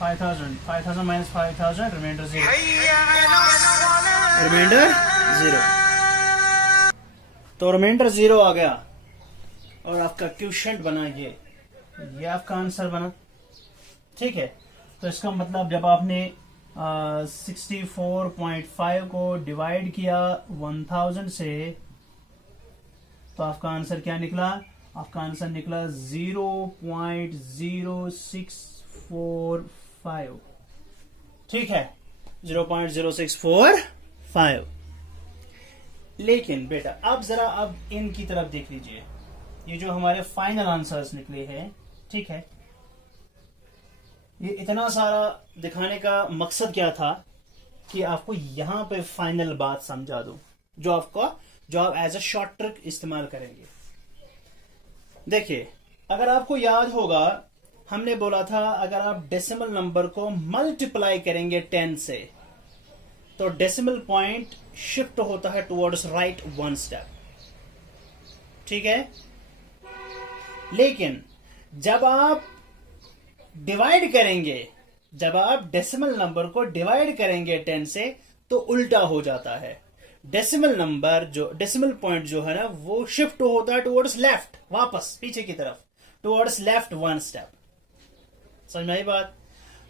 5000 माइनस 5000, रिमाइंडर जीरो। तो रिमाइंडर जीरो आ गया और आपका क्वेश्चन बना ये आपका आंसर बना। ठीक है, तो इसका मतलब जब आपने 64.5 को डिवाइड किया 1000 से तो आपका आंसर क्या निकला? आपका आंसर निकला 0.0645। ठीक है, 0.0645। लेकिन बेटा अब जरा अब इनकी तरफ देख लीजिए, ये जो हमारे फाइनल आंसर्स निकले हैं। ठीक है, ये इतना सारा दिखाने का मकसद क्या था कि आपको यहां पे फाइनल बात समझा दूं, जो आप एज अ शॉर्ट ट्रिक इस्तेमाल करेंगे। देखिए, अगर आपको याद होगा हमने बोला था अगर आप डेसिमल नंबर को मल्टीप्लाई करेंगे 10 से तो डेसिमल पॉइंट शिफ्ट होता है टुवर्ड्स राइट 1 स्टेप। ठीक है, लेकिन जब आप डेसिमल नंबर को डिवाइड करेंगे 10 से तो उल्टा हो जाता है। डेसिमल पॉइंट जो है ना वो शिफ्ट होता है टुवर्ड्स लेफ्ट, वापस पीछे की तरफ, टुवर्ड्स लेफ्ट 1 स्टेप। समझ में आई बात?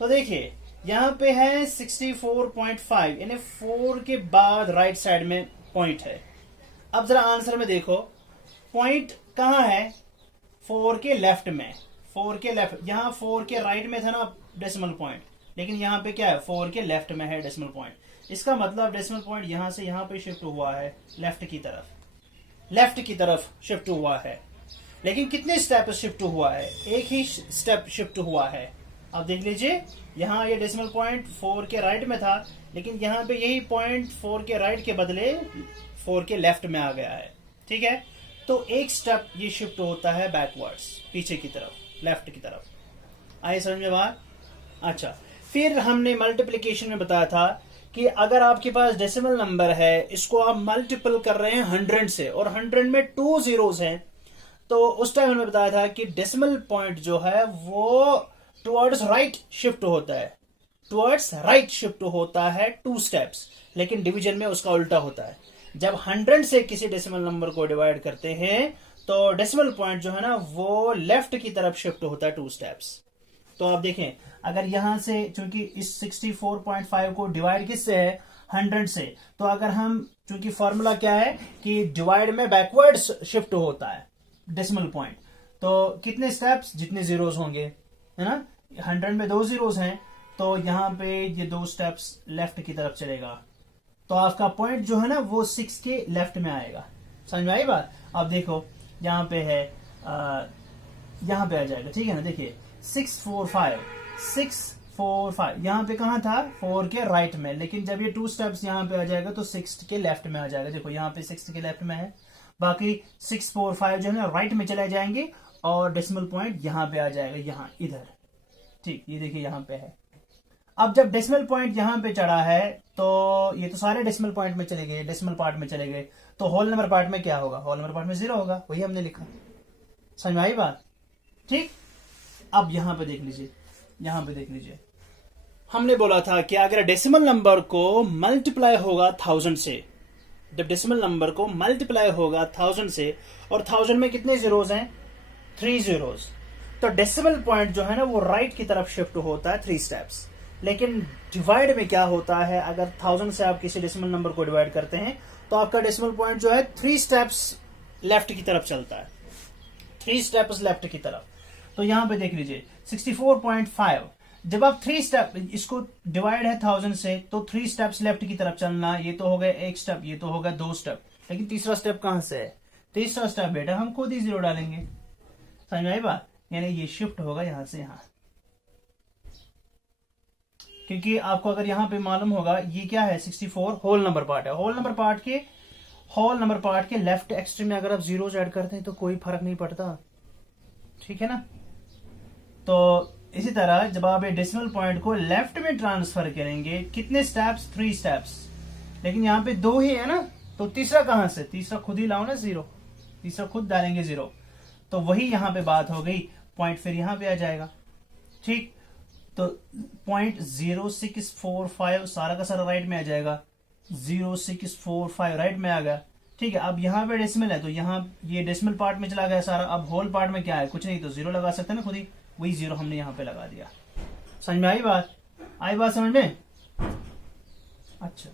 तो देखिए यहां पे है 64.5, यानी 4 के बाद राइट साइड में पॉइंट है। अब जरा आंसर में देखो, पॉइंट कहां है? 4 के लेफ्ट में। 4 के लेफ्ट, यहां 4 के राइट में था ना डेसिमल पॉइंट, लेकिन यहां पे क्या है? 4 के लेफ्ट में है डेसिमल पॉइंट। इसका मतलब डेसिमल पॉइंट यहां से यहां पे शिफ्ट हुआ है लेफ्ट की तरफ शिफ्ट हुआ है। लेकिन कितने स्टेप शिफ्ट हुआ है? एक ही स्टेप शिफ्ट हुआ है। अब देख लीजिए, यहां ये डेसिमल पॉइंट 4 के राइट में था, लेकिन यहां पे यही पॉइंट 4 के राइट के बदले 4 के लेफ्ट में आ गया है। ठीक है, तो एक स्टेप ये शिफ्ट होता है बैकवर्ड्स, पीछे की तरफ, लेफ्ट की तरफ। आइए समझ में बात? अच्छा, फिर हमने मल्टीप्लिकेशन में बताया था कि अगर आपके पास डेसिमल नंबर है, इसको आप मल्टीपल कर रहे हैं 100 से और 100 में 2 जीरोस हैं, तो उस टाइम हमने बताया था कि डेसिमल पॉइंट जो है वो टुवर्ड्स राइट शिफ्ट होता है 2 स्टेप्स, लेकिन डिवीजन में उसका उल्टा होता है। जब 100 से किसी डेसिमल नंबर को डिवाइड करते हैं तो डेसिमल पॉइंट जो है ना वो लेफ्ट की तरफ शिफ्ट होता है 2 स्टेप्स। तो आप देखें, अगर यहां से चूंकि इस 64.5 को डिवाइड किससे है? 100 से, तो अगर हम चूंकि फॉर्मूला क्या है कि डिवाइड में बैकवर्ड शिफ्ट होता है डेसिमल पॉइंट, तो कितने स्टेप्स? जितने जीरोस होंगे, है ना। 100 में 2 जीरोस हैं तो यहां पे ये 2 स्टेप्स लेफ्ट की तरफ चलेगा, तो आपका पॉइंट जो है ना वो 6 के लेफ्ट में आएगा। समझ में आई बात? अब देखो यहां पे है, यहां पे आ जाएगा। ठीक है ना, देखिए 645 यहां पे कहां था? 4 के राइट में, लेकिन जब ये 2 स्टेप्स यहां पे आ जाएगा तो 6 के लेफ्ट में आ जाएगा। देखो यहां पे 6 के लेफ्ट में है, बाकी 645 जो है ना राइट में चले जाएंगे और डेसिमल पॉइंट यहां पे आ जाएगा, यहां इधर। ठीक, ये देखिए यहां पे है। अब जब डेसिमल पॉइंट यहां पे चढ़ा है तो ये तो सारे डेसिमल पॉइंट में चले गए, डेसिमल पार्ट में चले गए, तो होल नंबर पार्ट में क्या होगा? होल नंबर पार्ट में 0 होगा, वही हमने लिखा। समझ में आई बात? ठीक, अब यहां पे देख लीजिए, यहां पे देख लीजिए, हमने बोला था कि अगर डेसिमल नंबर को मल्टीप्लाई होगा 1000 से, जब डेसिमल नंबर को मल्टीप्लाई होगा 1000 से, और 1000 में कितने जीरोज हैं? 3 जीरोज, तो डेसिमल पॉइंट जो है ना वो राइट की तरफ शिफ्ट होता है 3 स्टेप्स। लेकिन डिवाइड में क्या होता है, अगर 1000 से आप किसी डेसिमल नंबर को डिवाइड करते हैं तो आपका डेसिमल पॉइंट जो है 3 स्टेप्स लेफ्ट की तरफ चलता है, 3 स्टेप्स लेफ्ट की तरफ। तो यहां पे देख लीजिए 64.5, जब आप 3 स्टेप, इसको डिवाइड है 1000 से तो 3 स्टेप्स लेफ्ट की तरफ चलना, ये तो हो गया 1 स्टेप, ये तो हो गया 2 स्टेप, लेकिन तीसरा स्टेप कहां से है? तीसरा स्टेप बेटा हम खुद ही 0 डालेंगे, समझ में आई बात? यानी ये शिफ्ट होगा यहां से यहां, क्योंकि आपको अगर यहां पे मालूम होगा ये क्या है, 64 होल नंबर पार्ट है। होल नंबर पार्ट के लेफ्ट एक्सट्रीम में अगर आप जीरोस ऐड करते हैं तो कोई फर्क नहीं पड़ता, ठीक है ना। तो इसी तरह जब आप डेसिमल पॉइंट को लेफ्ट में ट्रांसफर करेंगे, कितने स्टेप्स? 3 स्टेप्स, लेकिन यहाँ पे 2 ही है ना, तो तीसरा कहां से? तीसरा खुद ही लाओ ना 0, तीसरा खुद डालेंगे 0, तो वही यहां पे बात हो गई, पॉइंट फिर यहां पे आ जाएगा, ठीक। तो 0.0645 सारा का सारा राइट में आ जाएगा, 0645 राइट में आ गया, ठीक है। अब यहाँ पे डेसिमल है तो यहाँ ये डेसिमल पार्ट में चला गया सारा, अब होल पार्ट में क्या है? कुछ नहीं, तो 0 लगा सकते हैं ना खुद ही, वही 0 हमने यहाँ पे लगा दिया। समझ में आई बात? आई बात समझ में? अच्छा,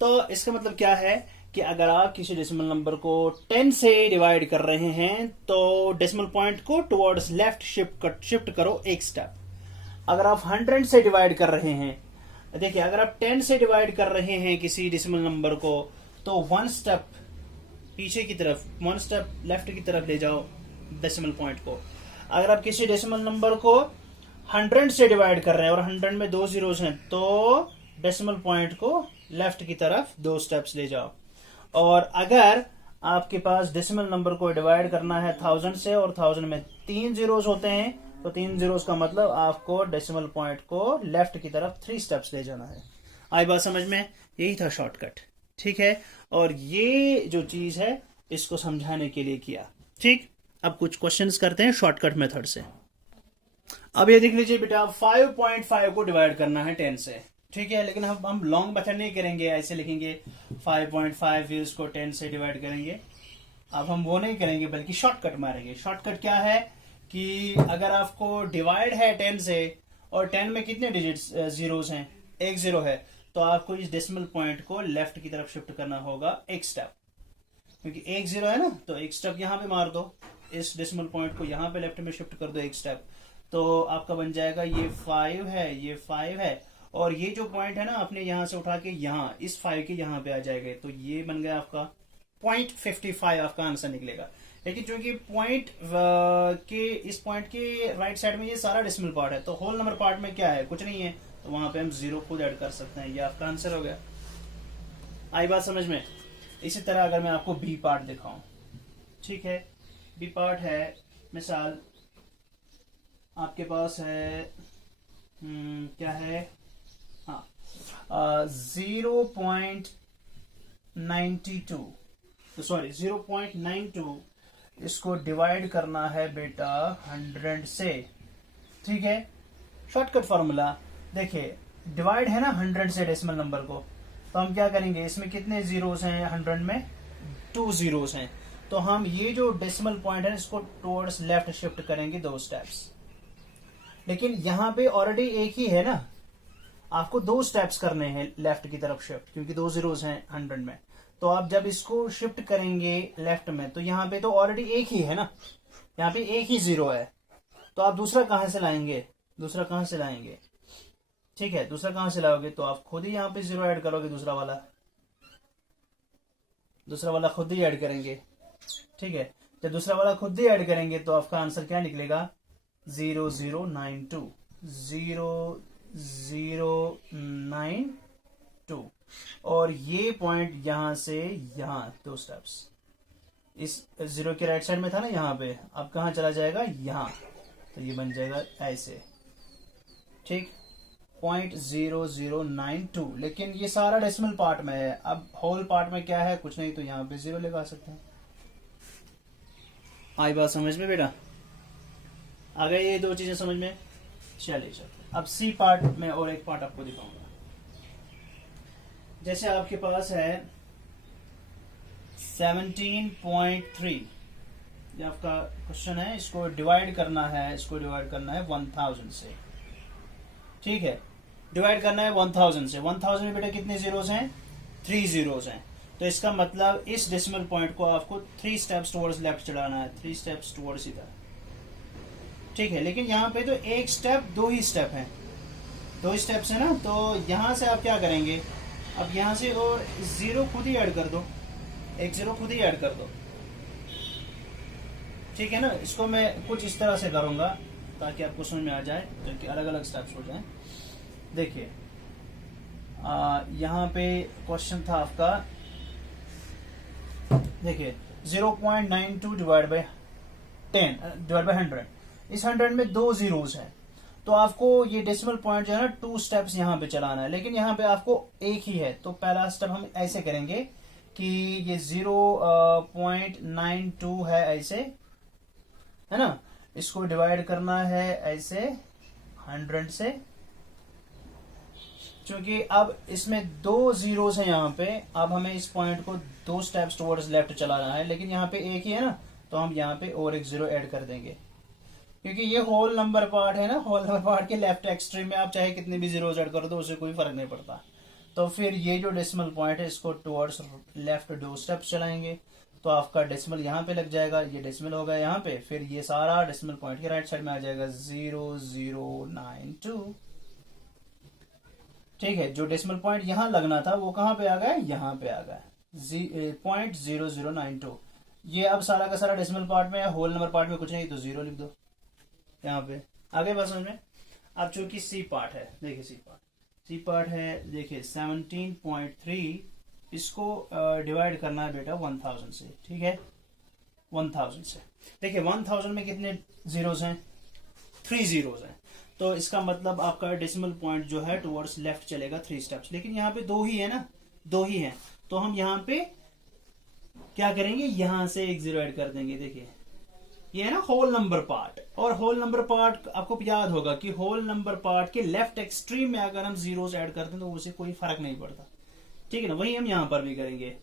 तो इसका मतलब क्या है कि अगर आप किसी डेसिमल नंबर को 10 से डिवाइड कर रहे हैं तो डेसिमल पॉइंट को टुवर्ड्स लेफ्ट शिफ्ट करो 1 स्टेप। अगर आप 100 से डिवाइड कर रहे हैं, देखिए अगर आप 10 से डिवाइड कर रहे हैं किसी डेसिमल नंबर को तो 1 स्टेप पीछे की तरफ, 1 स्टेप लेफ्ट की तरफ ले जाओ डेसिमल पॉइंट को। अगर आप किसी डेसिमल नंबर को 100 से डिवाइड कर रहे हैं और 100 में 2 जीरोस हैं तो डेसिमल पॉइंट को लेफ्ट की तरफ 2 स्टेप्स ले जाओ। और अगर आपके पास डेसिमल नंबर को डिवाइड करना है 1000 से और 1000 में 3 जीरोस होते हैं तो 3 जीरोस का मतलब आपको डेसिमल पॉइंट को लेफ्ट की तरफ 3 स्टेप्स ले जाना है। आई बात समझ में? यही था शॉर्टकट, ठीक है। और ये जो चीज है इसको समझाने के लिए किया, ठीक। अब कुछ क्वेश्चंस करते हैं शॉर्टकट मेथड से। अब ये देख लीजिए बेटा, 5.5 को डिवाइड करना है 10 से, ठीक है। लेकिन हम लॉन्ग मेथड नहीं करेंगे, ऐसे लिखेंगे 5.5 फिर उसको 10 से डिवाइड करेंगे। अब हम वो नहीं करेंगे बल्कि शॉर्टकट मारेंगे। शॉर्टकट क्या है कि अगर आपको डिवाइड है 10 से और 10 में कितने डिजिट्स जीरोस हैं? 1 जीरो है, तो आपको इस डेसिमल पॉइंट को लेफ्ट की तरफ शिफ्ट करना होगा 1 स्टेप, क्योंकि 1 जीरो है ना, तो 1 स्टेप यहां पे मार दो, इस डेसिमल पॉइंट को यहां पे लेफ्ट में शिफ्ट कर दो 1 स्टेप, तो आपका बन जाएगा ये 5 है, ये 5 है, और ये जो पॉइंट है ना आपने यहां से उठा के यहां इस 5 के यहां पे आ जाएगा, तो ये बन गया आपका 0.55 आपका आंसर निकलेगा। लेकिन चूंकि पॉइंट के इस पॉइंट के राइट साइड में ये सारा डेसिमल पार्ट है तो होल नंबर पार्ट में क्या है? कुछ नहीं है, तो वहां पे हम 0 खुद ऐड कर सकते हैं, ये आपका आंसर हो गया। आई बात समझ में? इसी तरह अगर मैं आपको बी पार्ट दिखाऊं, ठीक है। बी पार्ट है, मिसाल आपके पास है क्या है, हाँ 0.92, तो सॉरी 0.92, इसको डिवाइड करना है बेटा 100 से, ठीक है। शॉर्टकट फॉर्मूला देखिए, डिवाइड है ना 100 से डेसिमल नंबर को, तो हम क्या करेंगे, इसमें कितने जीरोस हैं? 100 में 2 जीरोस हैं, तो हम ये जो डेसिमल पॉइंट है इसको टुवर्ड्स लेफ्ट शिफ्ट करेंगे 2 स्टेप्स। लेकिन यहां पे ऑलरेडी एक ही है ना, आपको 2 स्टेप्स करने हैं लेफ्ट की तरफ शिफ्ट, क्योंकि 2 जीरोस हैं 100 में, तो आप जब इसको शिफ्ट करेंगे लेफ्ट में तो यहाँ पे तो ऑलरेडी एक ही है ना, यहाँ पे एक ही 0 है, तो आप दूसरा कहां से लाएंगे? दूसरा कहां से लाएंगे? ठीक है, दूसरा कहां से लाओगे? तो आप खुद ही यहाँ पे 0 ऐड करोगे, दूसरा वाला खुद ही ऐड करेंगे, ठीक है। जब दूसरा वाला खुद ही ऐड करेंगे तो आपका आंसर क्या निकलेगा? 0092, 0092, और ये पॉइंट यहां से यहां 2 स्टेप्स, इस 0 के राइट साइड में था ना यहाँ पे, अब कहां चला जाएगा? यहाँ, तो ये बन जाएगा ऐसे, ठीक 0.0092। लेकिन ये सारा डेसिमल पार्ट में है, अब होल पार्ट में क्या है? कुछ नहीं, तो यहाँ पे 0 लगा सकते हैं। आई बात समझ में बेटा? आ गई ये दो चीजें समझ में? चलिए चलिए, अब सी पार्ट में और एक पार्ट आपको दिखाऊंगा। जैसे आपके पास है 17.3, ये आपका क्वेश्चन है, इसको डिवाइड करना है, 1000 से। ठीक है, डिवाइड करना है 1000 से। 1000 में बेटा कितने जीरोस हैं? 3 जीरोस हैं। तो इसका मतलब इस डेसिमल पॉइंट को आपको 3 स्टेप्स टुवर्ड्स लेफ्ट चलाना है, 3 स्टेप्स टुवर्ड्स इधर। ठीक है, लेकिन यहाँ पे तो एक स्टेप, 2 ही स्टेप हैं, 2 स्टेप्स है ना। तो यहां से आप क्या करेंगे, अब यहां से और 0 खुद ही ऐड कर दो, एक 0 खुद ही ऐड कर दो। ठीक है ना, इसको मैं कुछ इस तरह से करूंगा ताकि आपको समझ में आ जाए, क्योंकि अलग अलग स्टेप्स हो जाए। देखिए यहाँ पे क्वेश्चन था आपका, देखिए 0.92 डिवाइड बाय 100। इस 100 में 2 जीरोस हैं, तो आपको ये डेसिमल पॉइंट जो है ना 2 स्टेप्स यहाँ पे चलाना है, लेकिन यहाँ पे आपको एक ही है। तो पहला स्टेप हम ऐसे करेंगे कि ये 0.92 है ऐसे, है ना, इसको डिवाइड करना है ऐसे 100 से। क्योंकि अब इसमें 2 जीरोस हैं यहाँ पे, अब हमें इस पॉइंट को 2 स्टेप्स टुवर्ड्स लेफ्ट चलाना है, लेकिन यहाँ पे एक ही है ना, तो हम यहाँ पे और एक 0 ऐड कर देंगे। क्योंकि ये होल नंबर पार्ट है ना, होल नंबर पार्ट के लेफ्ट एक्सट्रीम में आप चाहे कितने भी जीरोस ऐड कर दो, उससे कोई फर्क नहीं पड़ता। तो फिर ये जो डेसिमल पॉइंट है, इसको टुवर्ड्स लेफ्ट 2 स्टेप्स चलाएंगे, तो आपका डेसिमल यहाँ पे लग जाएगा, ये डेसिमल होगा यहाँ पे, फिर ये सारा डेसिमल पॉइंट के राइट साइड में आ जाएगा 0092। ठीक है, जो डेसिमल पॉइंट यहाँ लगना था वो कहाँ पे आ गया, यहाँ पे आ गया 0.0092। ये अब सारा का सारा डेसिमल पार्ट में है, होल नंबर पार्ट में कुछ नहीं, तो 0 लिख दो यहाँ पे। आगे बात समझ में? अब चूंकि सी पार्ट है, देखिए सी पार्ट है, देखिए 17.3, इसको डिवाइड करना है बेटा 1000 से। ठीक है, 1000 से। देखिए 1000 में कितने जीरोस हैं? 3 जीरोस हैं। तो इसका मतलब आपका डेसिमल पॉइंट जो है टुवर्ड्स लेफ्ट चलेगा 3 स्टेप्स, लेकिन यहाँ पे 2 ही है ना, 2 ही है। तो हम यहाँ पे क्या करेंगे, यहां से एक 0 ऐड कर देंगे। देखिए ये है ना होल नंबर पार्ट, और होल नंबर पार्ट आपको याद होगा कि होल नंबर पार्ट के लेफ्ट एक्सट्रीम में अगर हम जीरोस ऐड करते हैं तो उसे कोई फर्क नहीं पड़ता। ठीक है ना, वही हम यहाँ पर भी करेंगे।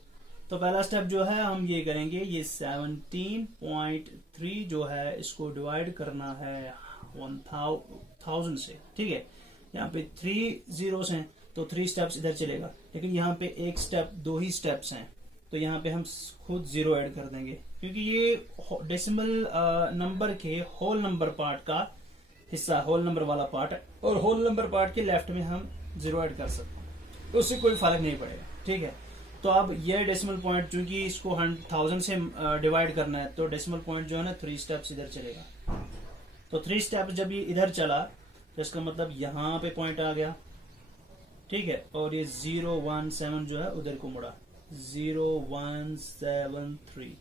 तो पहला स्टेप जो है हम ये करेंगे, ये 17.3 जो है इसको डिवाइड करना है 1000 से। ठीक है, यहाँ पे 3 जीरोस हैं, तो 3 स्टेप्स इधर चलेगा, लेकिन यहाँ पे एक स्टेप, 2 ही स्टेप्स हैं, तो यहाँ पे हम खुद 0 ऐड कर देंगे, क्योंकि ये डेसिमल नंबर के होल नंबर पार्ट का हिस्सा, होल नंबर वाला पार्ट है, और होल नंबर पार्ट के लेफ्ट में हम 0 ऐड कर सकते हैं, तो उससे कोई फर्क नहीं पड़ेगा। ठीक है, तो अब ये डेसिमल पॉइंट चूंकि इसको 1000 से डिवाइड करना है, तो डेसिमल पॉइंट जो है ना 3 स्टेप्स इधर चलेगा। तो 3 स्टेप्स जब ये इधर चला, तो इसका मतलब यहाँ पे पॉइंट आ गया। ठीक है, और ये 017 जो है उधर को मुड़ा, 0173,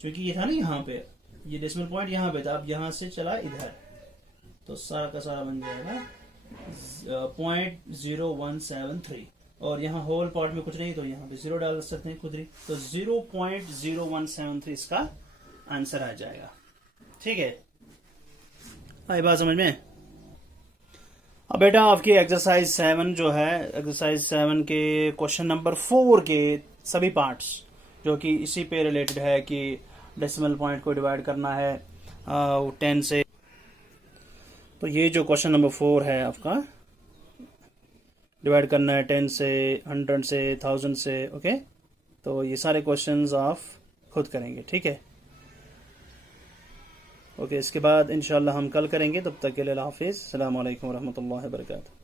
क्योंकि ये था ना यहाँ पे, ये डेसिमल पॉइंट यहाँ पे था, अब यहाँ से चला इधर, तो सारा का सारा बन जाएगा 0.0173, और यहाँ होल पार्ट में कुछ नहीं, तो यहाँ पे 0 डाल सकते हैं खुद ही, तो 0.0173 इसका आंसर आ जाएगा। ठीक है, आई बात समझ में? अब बेटा आपकी एक्सरसाइज 7 जो है, एक्सरसाइज 7 के क्वेश्चन नंबर 4 के सभी पार्ट्स जो कि इसी पे रिलेटेड है कि डेसिमल पॉइंट को डिवाइड करना है 10 से। तो ये जो क्वेश्चन नंबर 4 है आपका, डिवाइड करना है 10 से, 100 से, 1000 से। ओके, तो ये सारे क्वेश्चंस आप खुद करेंगे। ठीक है, ओके, इसके बाद इंशाल्लाह हम कल करेंगे। तब तक के लिए अल्लाह हाफिज़, अस्सलाम वालेकुम रहमतुल्लाहि व बरकातुहू।